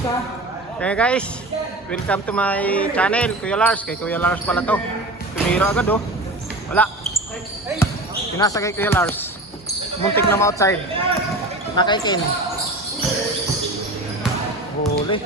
Hey guys, welcome to my channel, Kuya Lars. Kay Kuya Lars pala to. Tumira agad oh. Wala. Pinasa kay Kuya Lars. Muntik na outside. Nakaikin. Huli.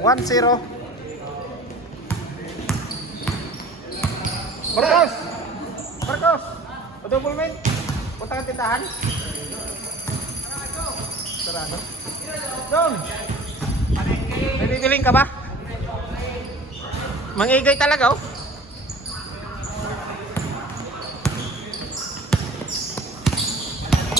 One zero. Marcos! Marcos! O double main? Punta kang tindahan? Sarado. Dong! May bibiling ka ba? Mangigay talaga oh.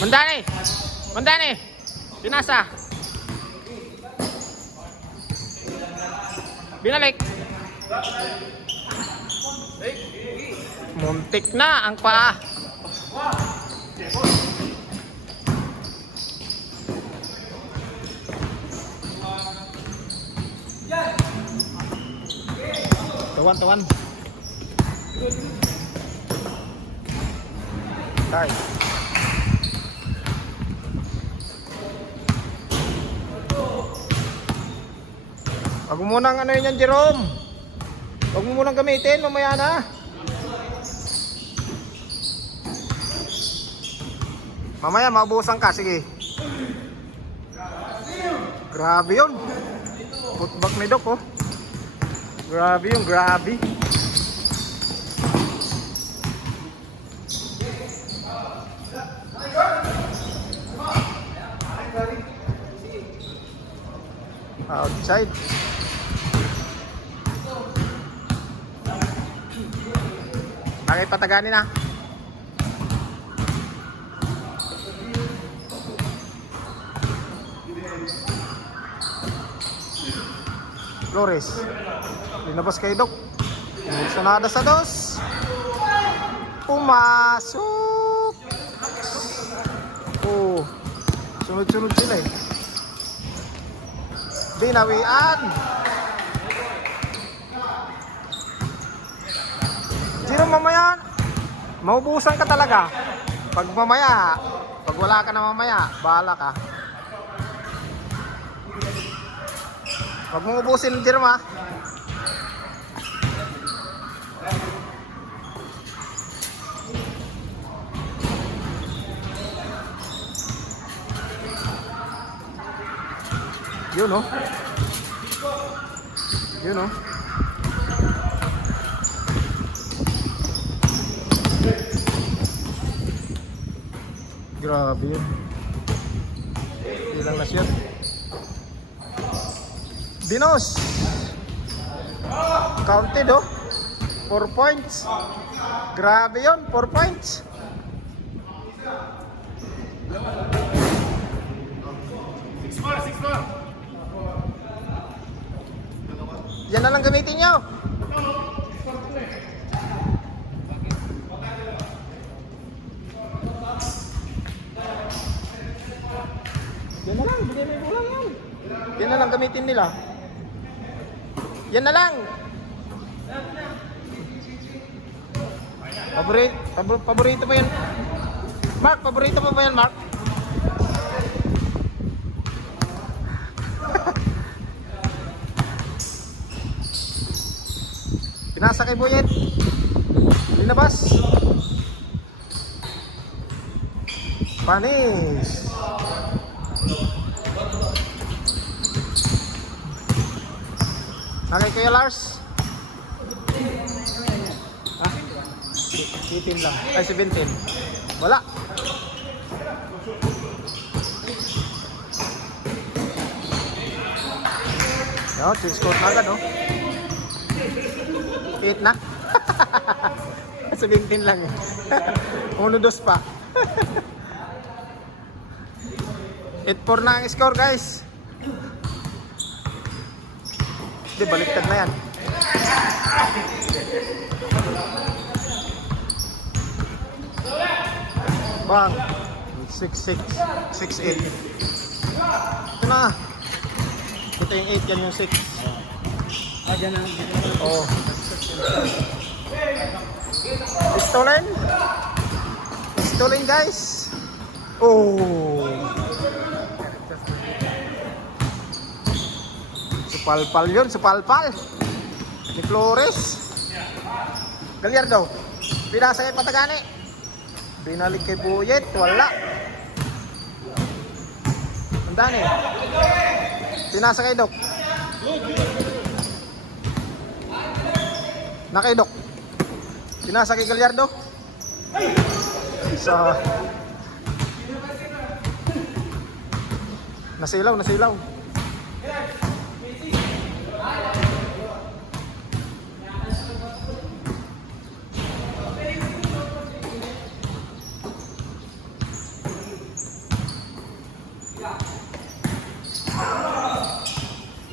Mandani! Mandani! Pinasa! Binalik! Muntik na ang paa. Tawan. Tay. Wag mo munang ano yun, Jerome. Wag mo munang gamitin, mamaya na. Mamaya maubusan ka, sige. Grabe yun. Putback ni Doc oh. Grabe yun, grabe. Outside. Bakit pataganin na? Flores. Linabas kay Doc. Sonada sa dos. Pumasok. Oh. Sunod-sunod sila eh. Binawian. Sino mamaya? Maubusan ka talaga. Pag mamaya, pag wala ka na mamaya, bahala ka. Huwag mong ubusin, Jerome ha. Yun oh. Yun oh. Grabe yun. Ilang na siya. Dinos. Counted oh. 4 points. Grabe yun, 4 points. Yan na lang gamitin nyo. Yan na lang, bigay mo yung ulang yan. Yan na lang gamitin nila. Yan na lang. Paborito mo yan. Mark, paborito mo ba yan, Mark? Pinasa kay Boyet. Linabas. Panis. Okay, Kuya Lars. Ha? 18 lang. Ay, 17. Wala. No, change code na agad, no? 8 na. 17 lang. 1-2 pa. 8-4 na ang score, guys. Hindi, baliktad na yan. Bang. 6-6. 6-8. Ito na. Ito yung 8, yan yung 6. Ah, dyan na. Oo. Pistolen. Pistolen, guys. Oh! Supalpal yun, supalpal. Ni Flores. Gallardo. Pinasa kay Patagani. Binalik kay Buyet. Wala. Ang dani. Pinasa kay Dok. Na kay Dok. Pinasa kay Gallardo. Isa. Nasilaw, nasilaw.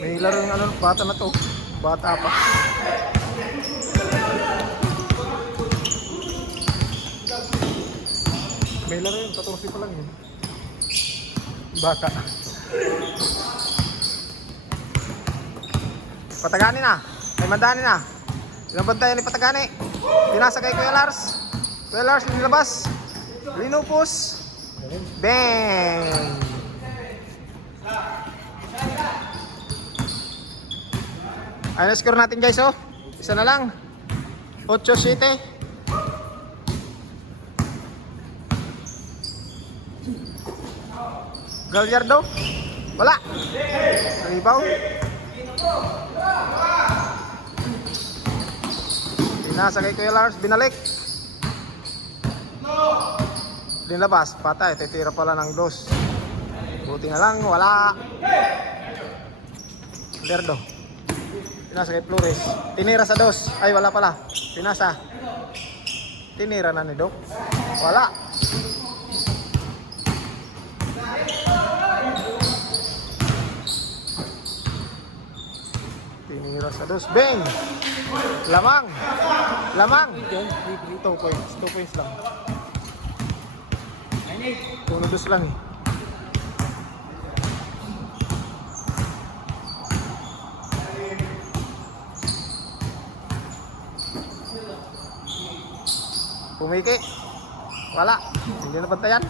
May laro yung ano, bata na to. Bata pa. May laro yung 14 pa lang yun. Bata. Patagani na. May Mandani na. Ilang bantayan ni Patagani. Pinasa kay Kuya Lars. Kuya Lars, nilabas. Linupos. Bang! Ayun, score natin guys, oh. Isa na lang. 8-7. Gallardo. Wala. Rebound. Pinasa kay Kuya Lars, binalik. Dinlabas, patay. Titira pala ng dos. Buti na lang, wala. Gallardo. Pinasa kay Flores. Tinira sa dos. Ay, wala pala. Pinasa. Tinira na ni Dok. Wala. Tinira sa dos. Bang! Lamang! Lamang! 2 points. 2 points lang. 1-2 lang eh. Pumiki. Wala. Hindi na bantayan.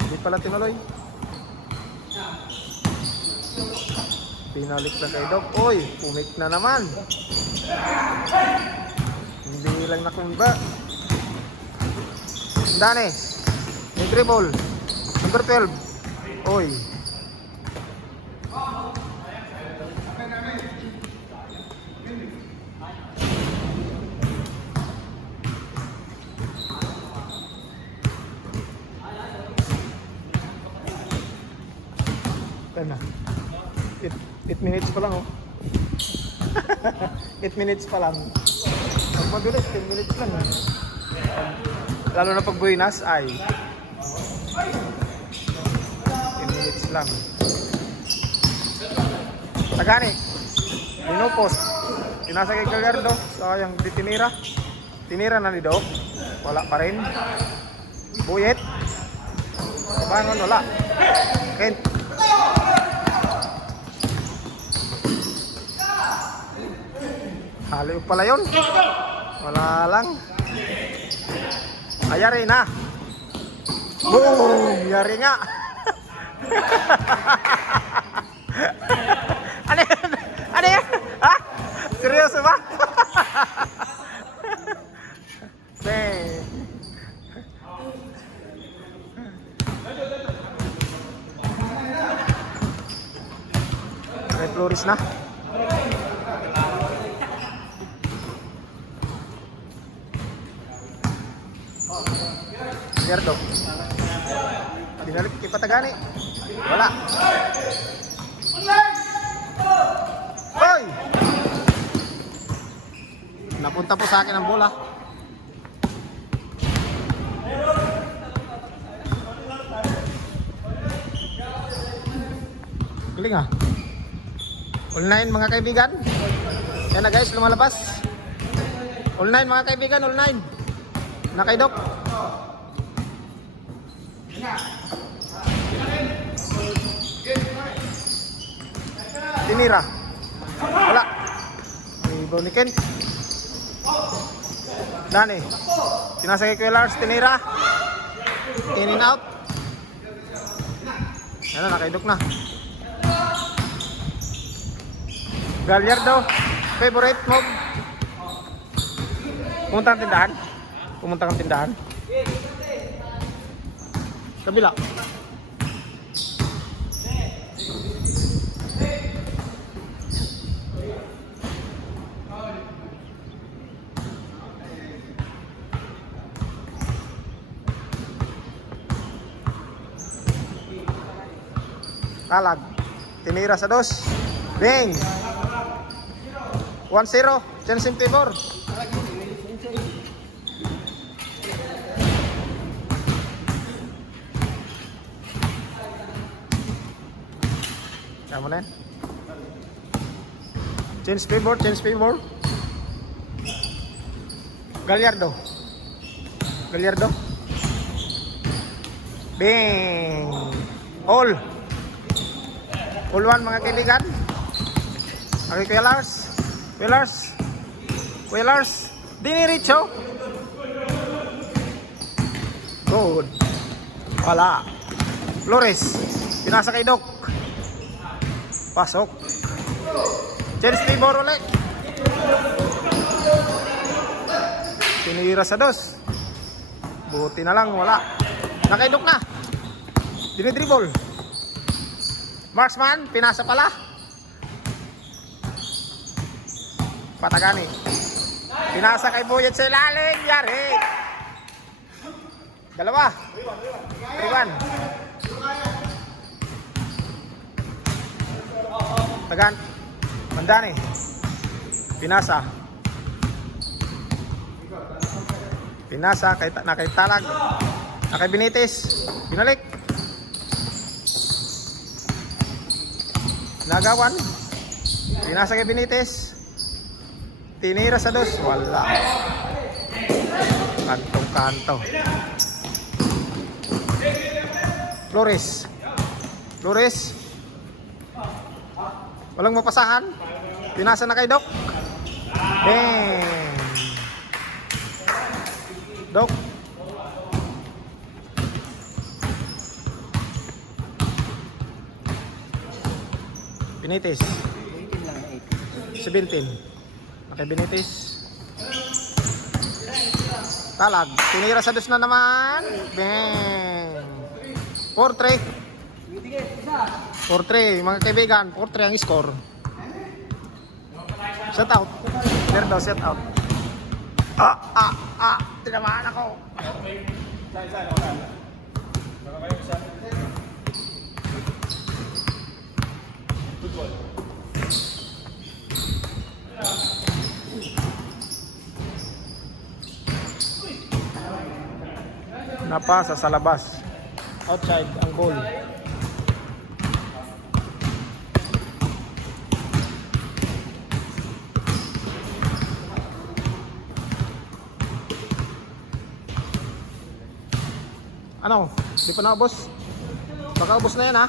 Hindi pala tinuloy. Pinalik lang kay Dok. Uy, pumik na naman. Hindi lang nakumba. Dani. May dribble. Number 12. Uy. Na. 8 minutes pa lang, oh. 8 minutes pa lang. Ang madulas, 10 minutes lang, eh. Lalo na pag buwinas ay 10 minutes lang. Tagani. Linupos. Tinasa kay Gallardo. Sayang di tinira. Tinira na ni Dok. Wala pa rin. Buyet. Kabangon, wala. Kent. Haliw pala yun. Wala lang. Ayari na. Boom! Yari nga. Ano yan? Ano yan? Ha? Seryoso ba? Bang! May Flores na. Gallardo. Dinalik kay Patagani. Wala. Hoy! Napunta po sa akin ang bola. Galing ah. All 9 mga kaibigan. Yan na guys, lumalabas. All 9 mga kaibigan, all 9. Nakaidok. Tinira. Wala. May ibaw ni Ken. Dani. Pinasa kay Kuya Lars, tinira. In and out. Yan na, nakaidok na. Gallardo, favorite mo. Pumunta kang tindahan? Pumunta kang tindahan? Kabila. Kalag. Tinira sa dos. Bing. 1-0. Chance in favor. Kamu na yan. Change favor. Change favor. Gallardo. Gallardo. Bing. All. All one mga kaibigan. Okay, Kuya Lars. Kuya Lars. Kuya Lars. Diniricho. Good. Wala. Flores. Pinasa kay Doc. Pasok. Chance favor ulit. Tinira sa dos. Buti na lang, wala. Nakaidok na. Dinidribble. Marksman, pinasa pala. Patagani. Pinasa kay Buyet sa ilalim. Yari. Dalawa. 3-1. Tagan. Mandani. Pinasa. Pinasa kay nakay Talag. Nakay Benitez. Binalik. Nagawan. Pinasa kay Benitez. Tinira sa dos. Wala. Kantong-kanto. Flores. Flores. Walang mapasahan. Pinasa na kay Doc. Bang. Doc. Benitez. 17. Okay, Benitez. Talag. Tinira sa dos na naman. Bang. 4-3. 4-3. Mga kaibigan, 4-3 ang score. Set out. There daw, set out. Tinamaan ako. Napasa sa labas. Outside ang goal. Ano? Di pa naubos? Baka ubos na yan ha?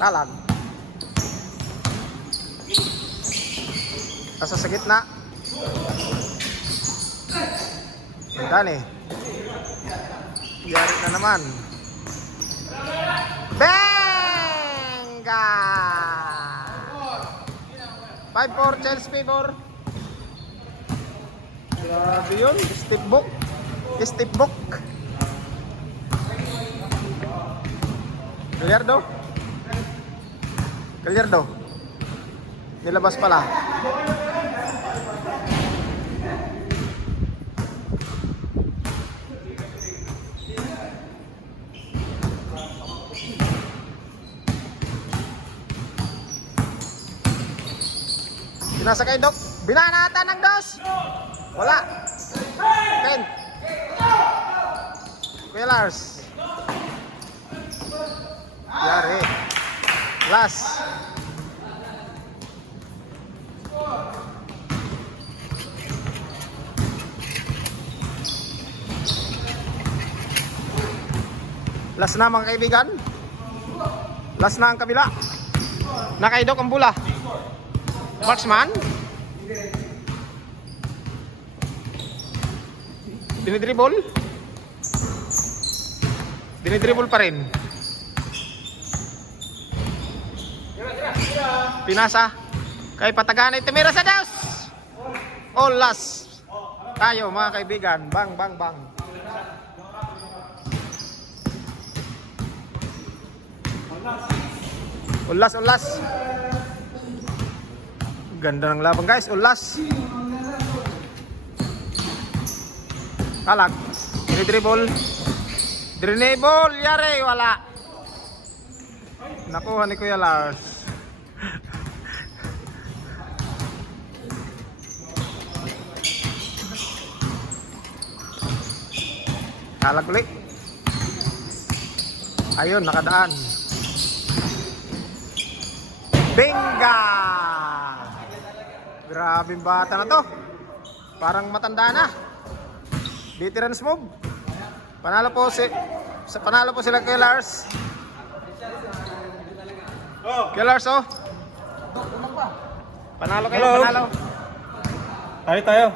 Talag. Nasa sa gitna. Mandani. Yari na naman. Benga! 5-4 Chelsea favor. Grabe yun. Step book. Step book. Gallardo. Gallardo. Nilabas pala. Pinasa kay Doc. Binanatan ng dos. Wala. 10. Kuya Lars. Yari. Last. Last na mga kaibigan. Last na ang kabila. Nakaidok ang bula. Marksman? Dinidribble? Dinidribble pa rin. Pinasa. Kay Pataganay tumira sa Diyos. Olas. Tayo mga kaibigan. Bang, bang, bang. Ulas, ulas. Ganda ng laban guys. Ulas. Kalag. Dinidribble. Dribble. Yari. Wala. Nakuha ni Kuya Lars. Kalag ulit. Ayun, nakadaan. Binga! Grabing bata na to. Parang matanda na. Veterans move. Panalo po sila kay Lars. Kay Lars oh. Panalo kayo, panalo. Tayo.